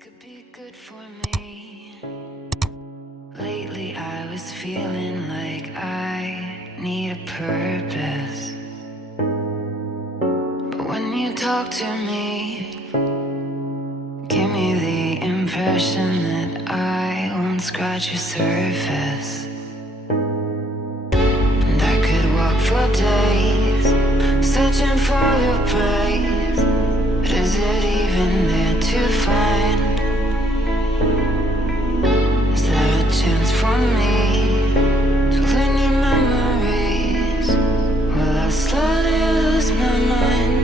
could be good for me. Lately I was feeling like I need a purpose. But when you talk to me, give me the impression that I won't scratch your surface. And I could walk for days, searching for your praise. But is it even there to find? Is there a chance for me to learn your memories? Will I slowly lose my mind?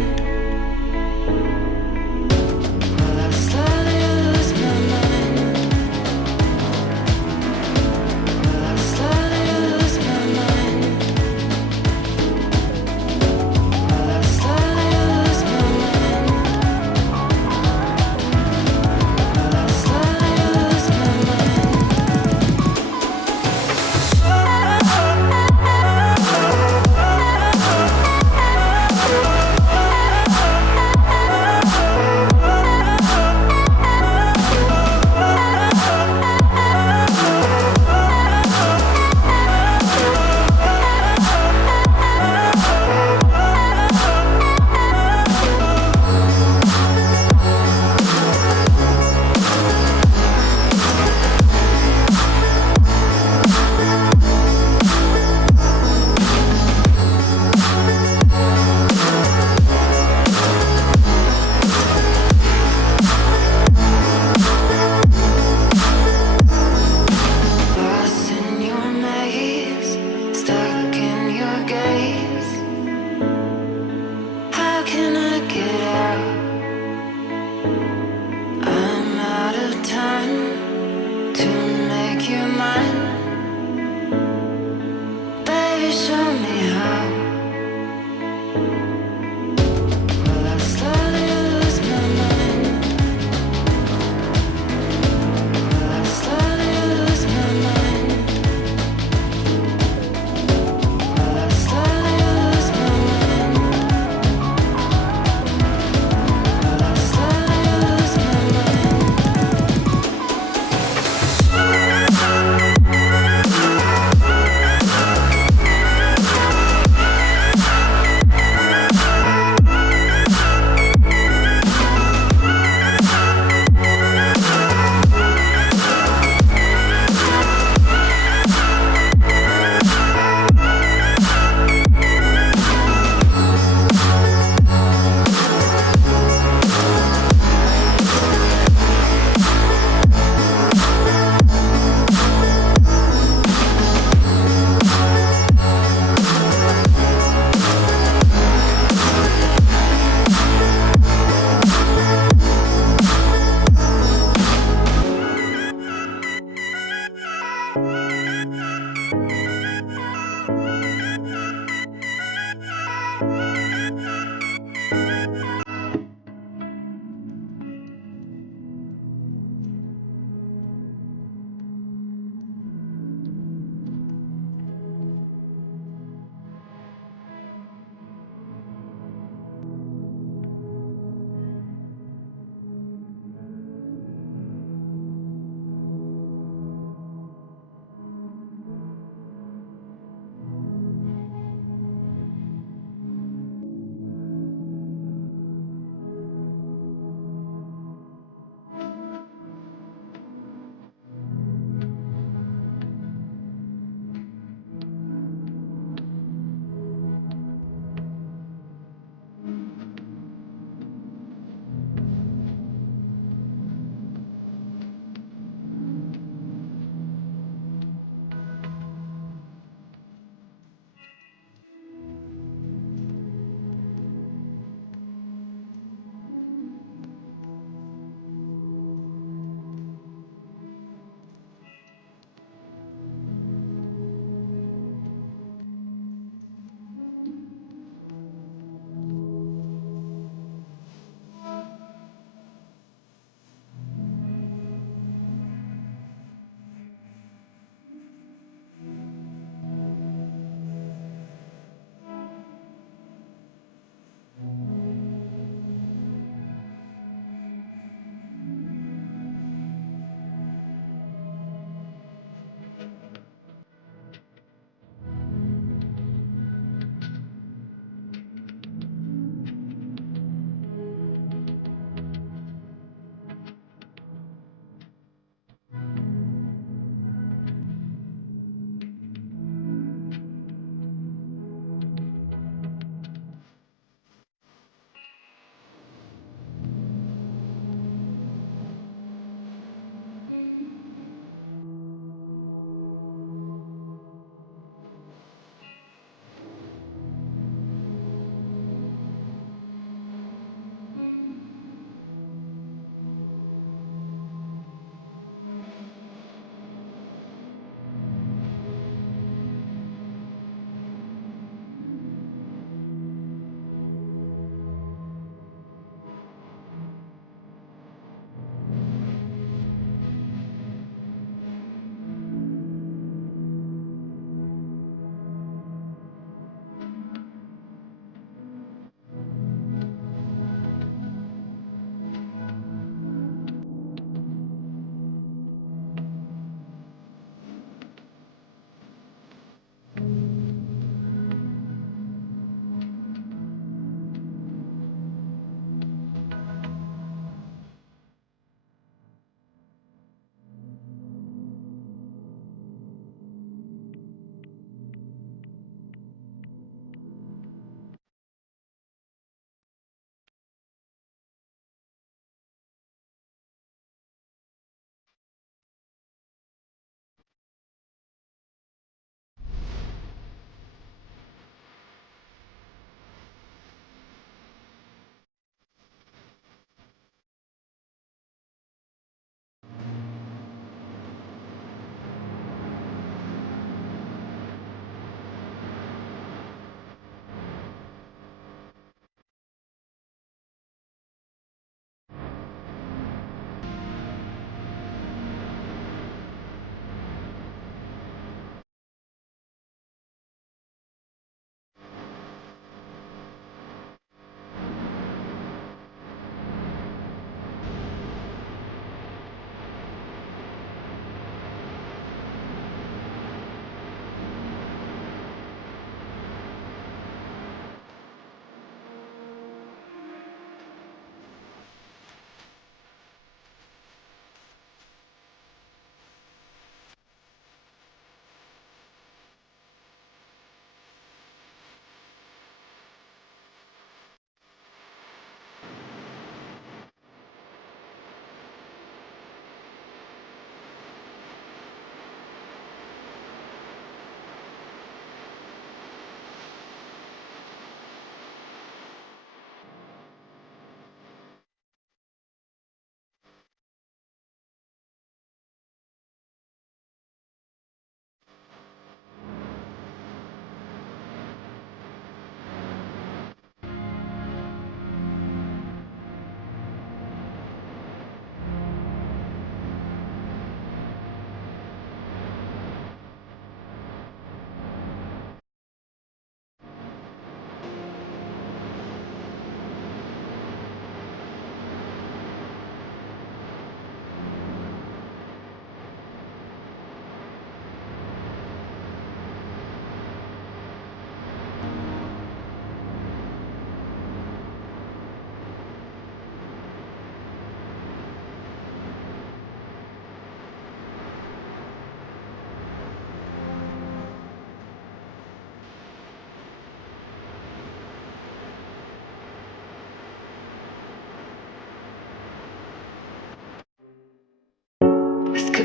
Will I slowly lose my mind? Will I slowly lose my mind? Will I slowly lose my mind? Will I slowly lose my mind? Lost in your maze, stuck in your gaze. How can I get out? I'm out of time to make you mine. Baby, show me how. Will I slowly lose my mind? Will I slowly lose my mind? Will I slowly lose my mind? Will I slowly lose my mind?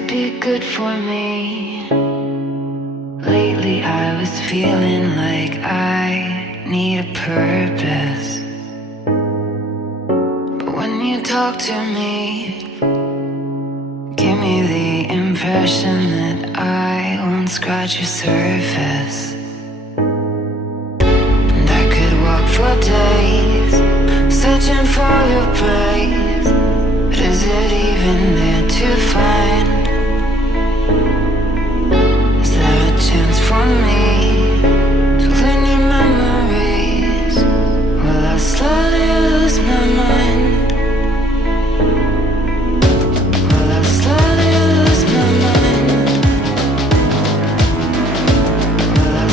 be good for me. Lately I was feeling like I need a purpose. But when you talk to me, give me the impression that I won't scratch your surface. And I could walk for days, searching for your praise. But is it even there to find? Is there a chance for me to learn your memories? Will I slowly lose my mind? Will I slowly lose my mind? Will I